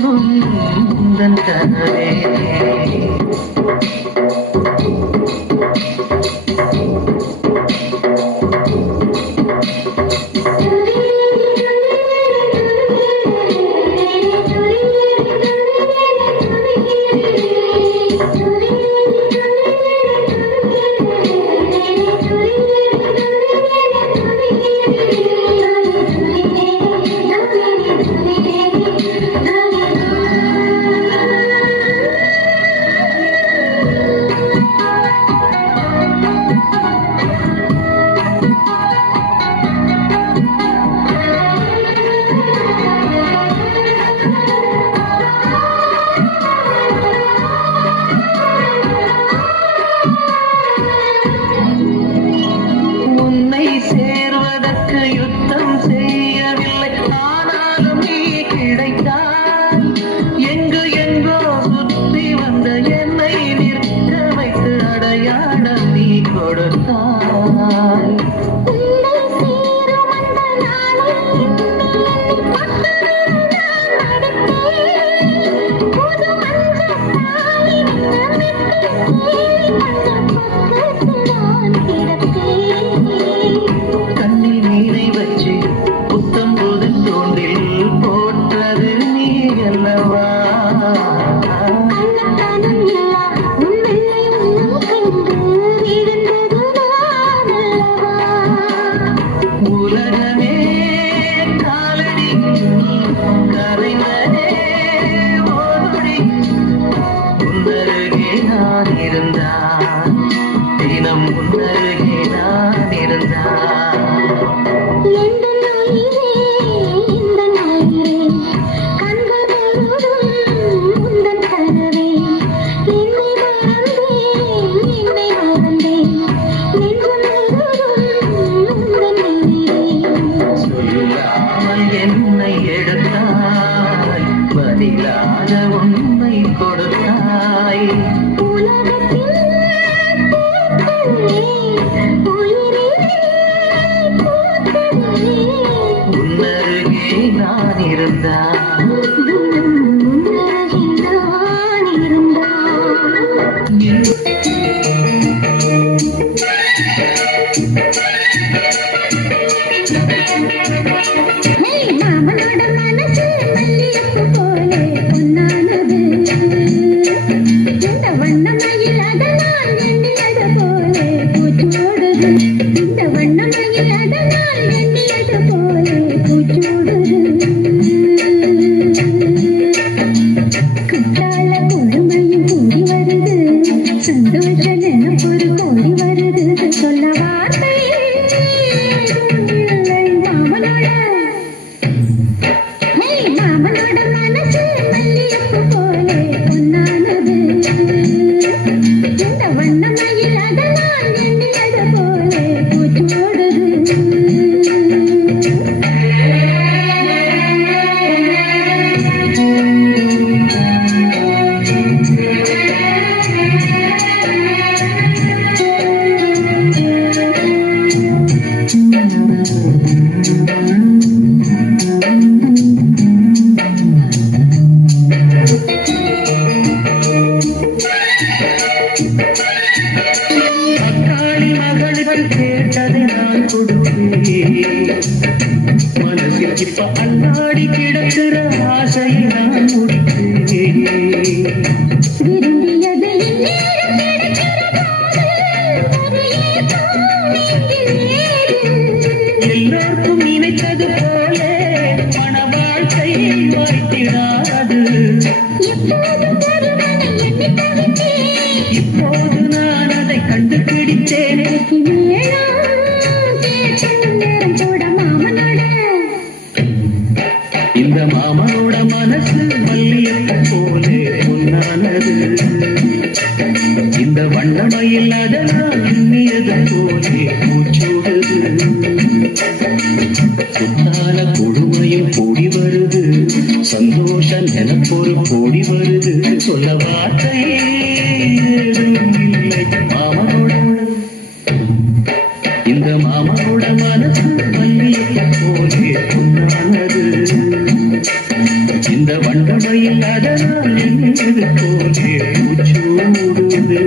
முழுதும் உந்தன் கனவே. இந்த வண்டமையில் அதனால் என்னது போலே சூடுது.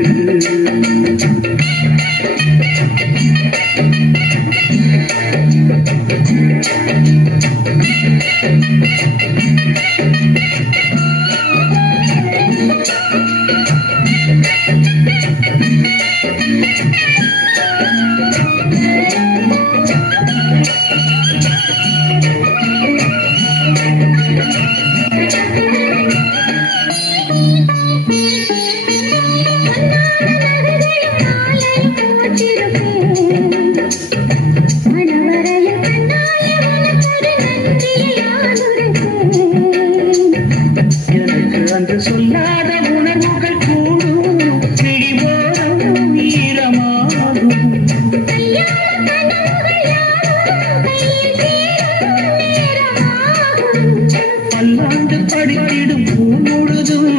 என்று சொல்லாத உணர்வுகள் கூடும் பிடிவோரம் ஈரமாகும். பல்லாண்டு படித்திடும் பூ முழுதும்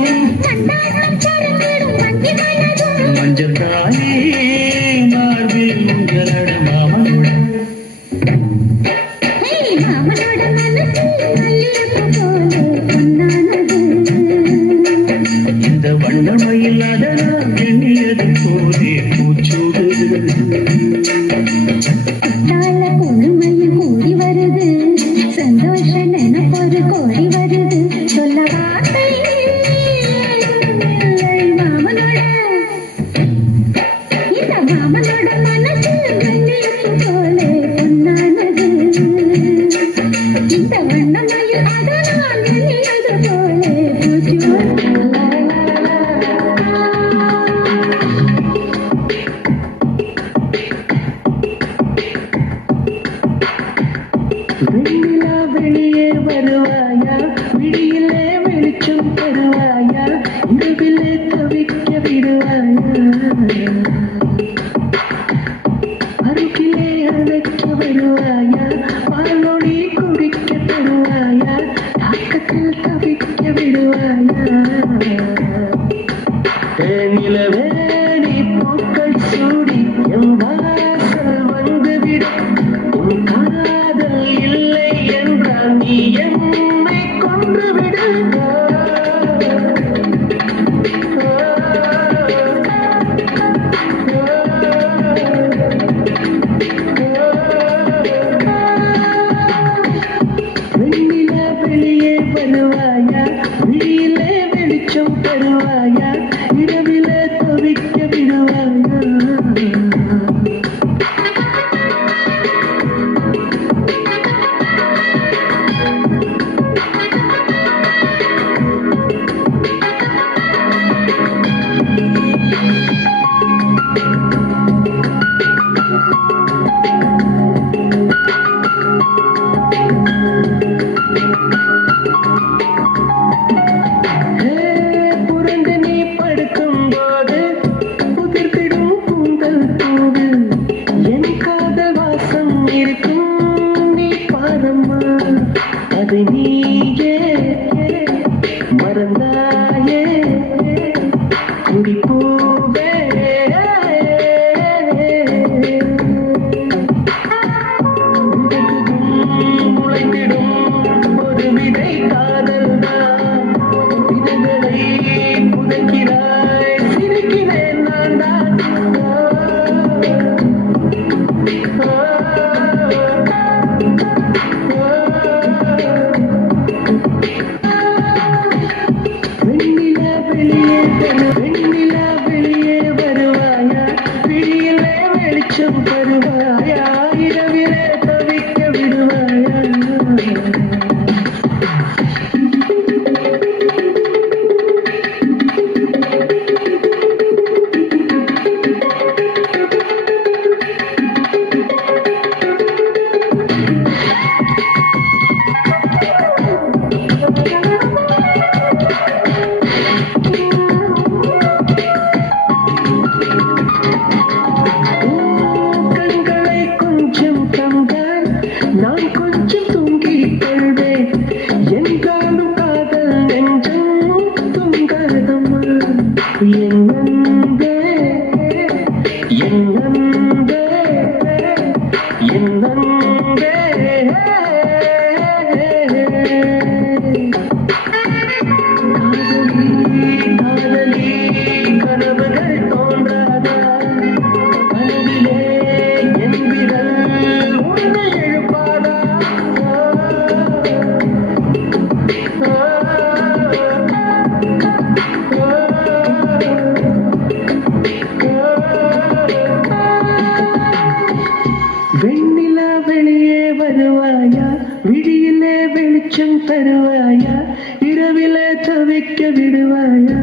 மஞ்சத்தாயே மார்பில் உங்களோட மாமனுடன் இந்த வண்ணமயில் அதனால் எண்ணியது போலே பூச்சூடுது. கூடி வருது சந்தோஷ நினைப்பொரு கோடி வருது சொல்ல வார்த்தை மாமனோட இந்த மாமனோட மனசு வெள்ளியப்பு போலே பொன்னானது. இந்த வண்ணமயில் அதனால் எண்ணியது போலே பூச்சூடுது. வெண்ணிலா வெளியே வருவாயா, விடியிலே வெளிச்சம் தருவாயா, இரவிலே தவிக்க விடுவாயா, அருகிலே அழைக்க வருவாயா, பாலொடி குடிக்க தருவாயா, தாக்கத்தில் தவிக்க விடுவாயா. நிலவே நீ பூக்கள் சூடி என் வாசல் வந்துவிடும். உன் காதல் இல்லை என்றால் நீ என்னை கொன்று விடு. வெண்ணிலா வெளியே வருவாயா, விழியிலே வெளிச்சம் தருவாயா, இரவிலே தவிக்க விடுவாயா. புரண்டு நீ படுக்கும் போது புதிர்த்திடும் கூந்தல் பூவில் என் காதல் வாசம் இருக்கும். நீ பாரம்மா அதை நீயே மறந்தாயே குடிப்பூவே. முளைத்திடும் ஒரு விதை காதல் தான், விதைகளை புதைக்கிறாய் சிரிக்கிறேன் நான் தான். வெண்ணிலா வெளியே வருவாயா, விழியிலே வெளிச்சம் தருவாயா, இரவிலே தவிக்க விடுவாயா. கண்களை கொஞ்சம் தந்தால் நான் கொஞ்சம் தூங்கிக் கொள்வேன். என்றாலும் காதல் நெஞ்சம் தூங்காதம்மா. என் அன்பே, என் அன்பே, என் அன்பே. விடுவாயா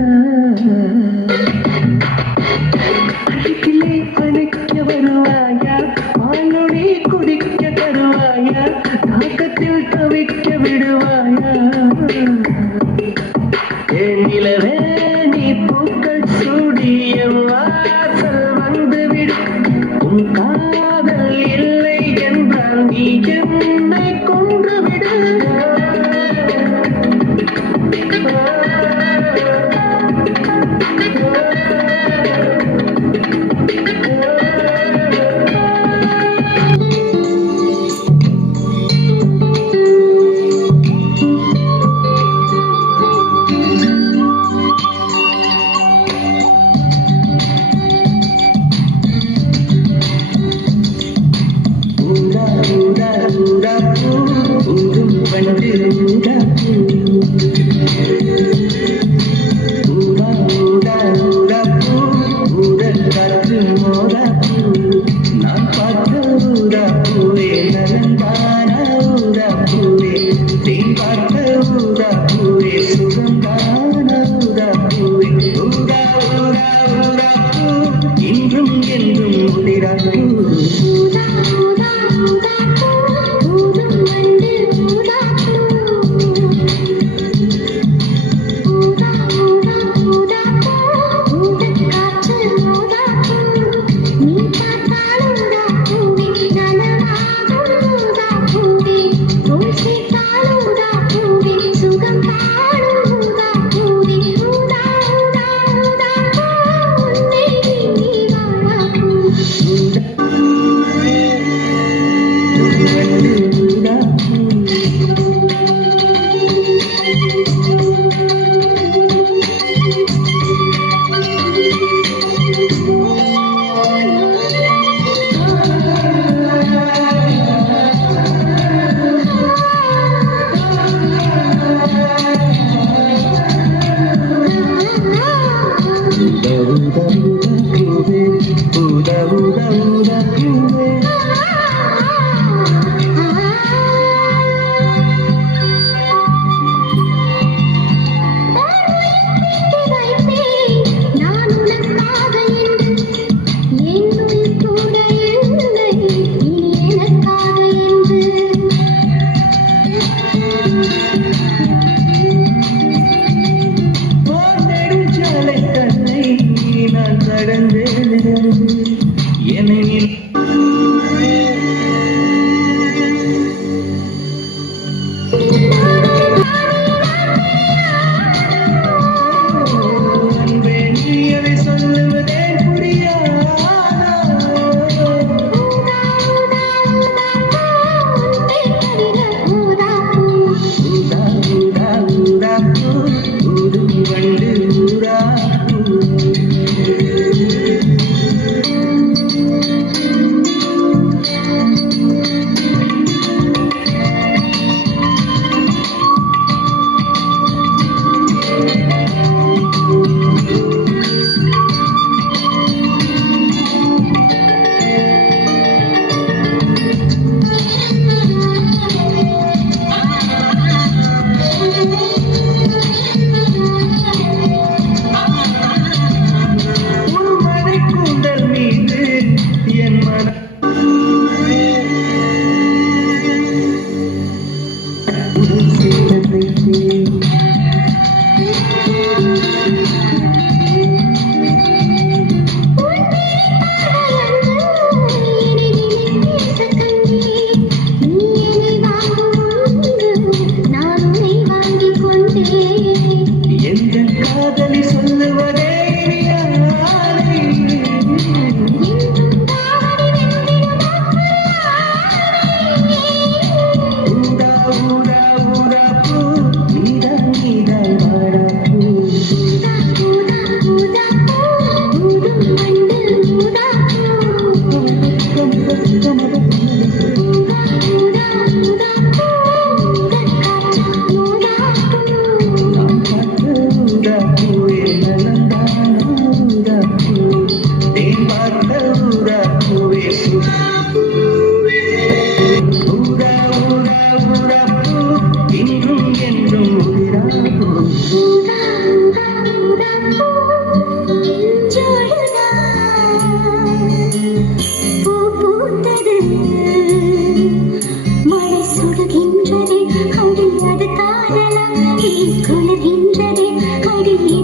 அருகிலே அணைக்க வருவாயா பாலொடி குடிக்க தருவாயா தாக்கத்தில் தவிக்க விடுவாயா என் நிலவே நீ பூக்கள் சூடிய வாசல் வந்துவிடு உன் காதல் இல்லை என்றால் நீ என்னை கொன்றுவிடு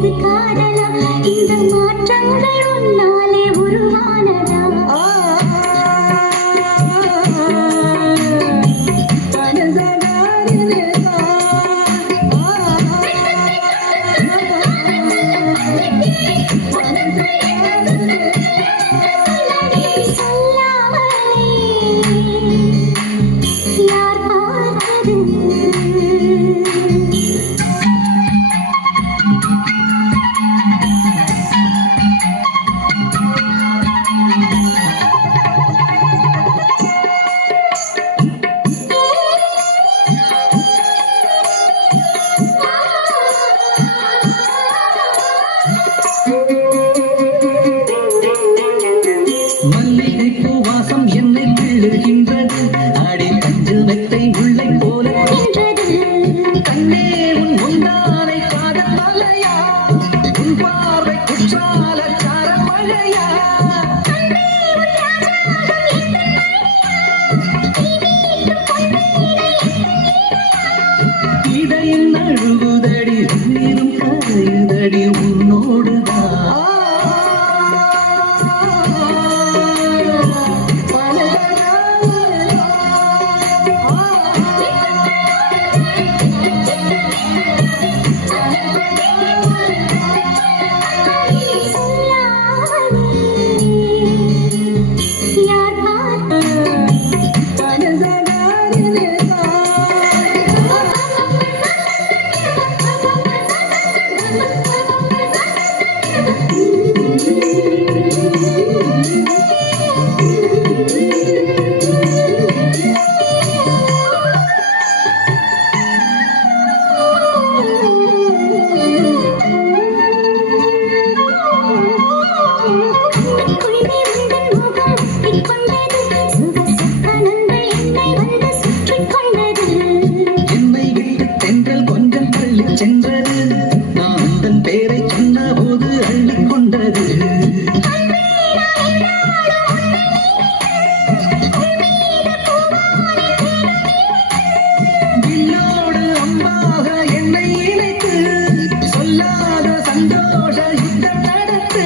இது காதலா இந்த மாற்றங்கள் உன்னாலே உருவானதா யார் பார்த்தது மல்லிகைப்பூ வாசம் என்னை கிள்ளுகின்றது அடி பஞ்சு மெத்தை உள்ளை போல கண்ணே உன் முந்தானை காதல் மலையா உன் பார்வை குற்றால சாரல் மழையா இடையில் அழுகுதடி நீரும் கரையுதடி உன்னோடுதான் யார் என்னை விட்டு தென்றல் கொஞ்சம் தள்ளி சென்றது நான் உந்தன் பேரை சொன்ன போது அள்ளிக் கொண்டது வில்லோடு அம்பாக என்னை இணைத்து சொல்லாத சந்தோஷ யுத்தம் நடத்து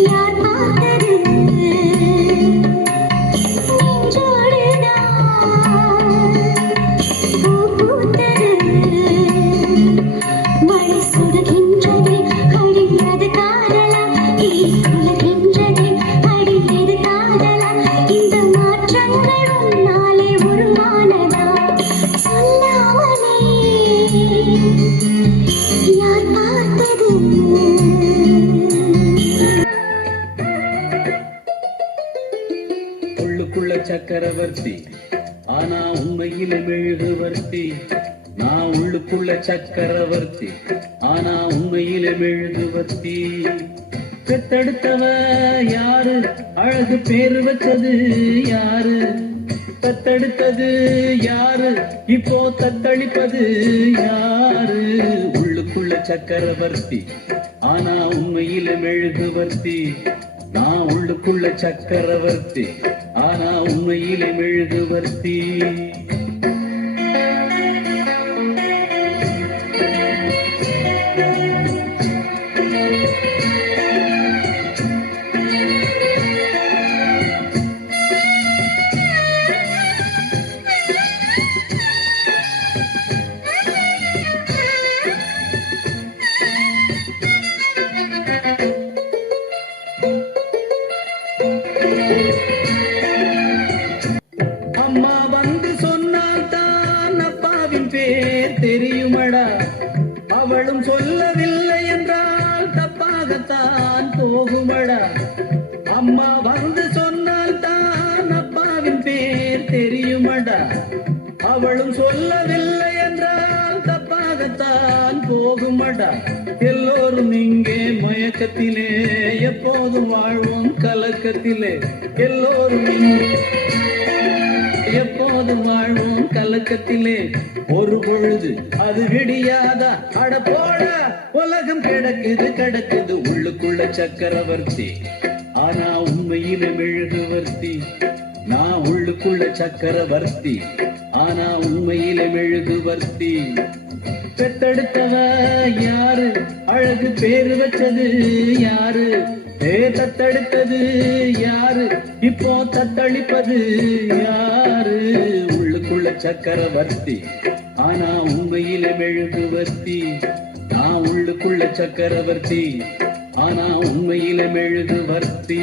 யார் பார்த்தது பூ பூத்தது மழை சுடுகின்றது அடிந்தது காதலா குளிர்கின்றது அடிந்தது காதலா இந்த மாற்றங்கள் உன்னாலே உருவானதா சொல்லாமலே யார் பார்த்தது உள்ளுக்குள்ள சக்கரவர்த்தி ஆனா உண்மையில மெழுகுவர்த்தி நான் உள்ளுக்குள்ள சக்கரவர்த்தி ஆனா உண்மையில மெழுகுவர்த்தி பெத்தெடுத்தவ யாரு அழகு பேரு வச்சது யாரு தத்தெடுத்தது யாரு இப்போ தத்தளிப்பது யாரு உள்ளுக்குள்ள சக்கரவர்த்தி ஆனா உண்மையில மெழுகுவர்த்தி நான் உள்ளுக்குள்ள சக்கரவர்த்தி ஆனா உண்மையிலே மெழுகுவர்த்தி அம்மா வந்து சொன்னால் தான் அப்பாவின் பேர் தெரியுமடா அவளும் சொல்லவில்லை என்றால் தப்பாகத்தான் போகுமடா அம்மா வந்து சொன்னால் தான் அப்பாவின் பேர் தெரியுமடா அவளும் சொல்லவில்லை என்றால் தப்பாக போகத்தான் போகுமடா எல்லோரும் இங்கே மயக்கத்திலே எப்போதும் வாழ்வோம் கலக்கத்திலே எல்லோரும் இங்கே எப்போதும் வாழ்வோம் கலக்கத்திலே ஒரு பொழுது அது விடியாதா அட போடா உலகம் கிடக்குது கிடக்குது உள்ளுக்குள்ள சக்கரவர்த்தி ஆனா உண்மையில மெழுகுவர்த்தி நான் உள்ளுக்குள்ள சக்கரவர்த்தி ஆனா உண்மையில மெழுகுவர்த்தி பெத்தெடுத்தவ யாரு அழகு பேரு வச்சது யாரு தத்தெடுத்தது யாரு இப்போ தத்தளிப்பது யாரு உள்ளுக்குள்ள சக்கரவர்த்தி ஆனா உண்மையில மெழுகுவர்த்தி நான் உள்ளுக்குள்ள சக்கரவர்த்தி ஆனா உண்மையில மெழுகுவர்த்தி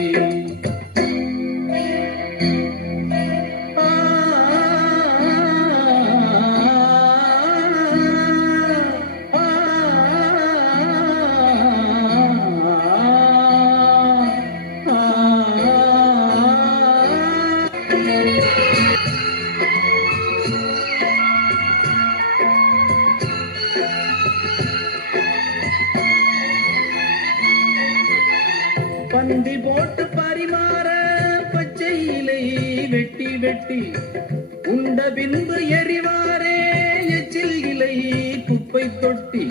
பந்தி போட்டு பரிமாற பச்சை இலை வெட்டி வெட்டி உண்ட பின்பு எரிவாரே எச்சில் இலை குப்பை தொட்டி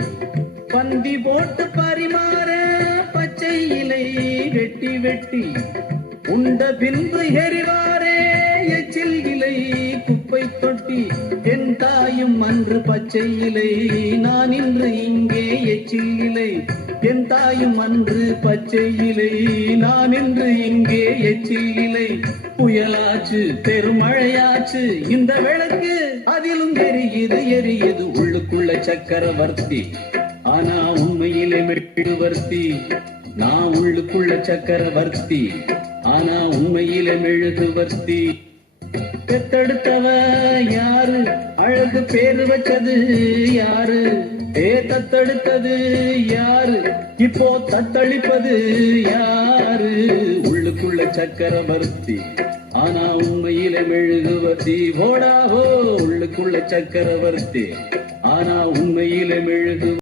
பந்தி போட்டு பரிமாற பச்சை இலை வெட்டி வெட்டி உண்ட பின்பு எரிவாரே எச்சில் இலை குப்பை தொட்டி என் தாயும் அன்று பச்சை இலை நான் இன்று இங்கே எச்சில் இலை என் தாயும் அன்று பச்சை இலை நான் இன்று இங்கே எச்சில் இலை புயலாச்சு பெருமழையாச்சு இந்த விளக்கு அதிலும் எரியுது எரியுது உள்ளுக்குள்ள சக்கரவர்த்தி ஆனா உண்மையிலே மெழுகுவர்த்தி நான் உள்ளுக்குள்ள சக்கரவர்த்தி ஆனா உண்மையிலே மெழுகுவர்த்தி பெத்தெடுத்தவ யாரு அழகு பேரு வச்சது யாரு தத்தெடுத்தது யாரு இப்போ தத்தளிப்பது யாரு உள்ளுக்குள்ள சக்கரவர்த்தி ஆனா உண்மையில மெழுகுவர்த்தி போடாவோ உள்ளுக்குள்ள சக்கரவர்த்தி ஆனா உண்மையில மெழுகு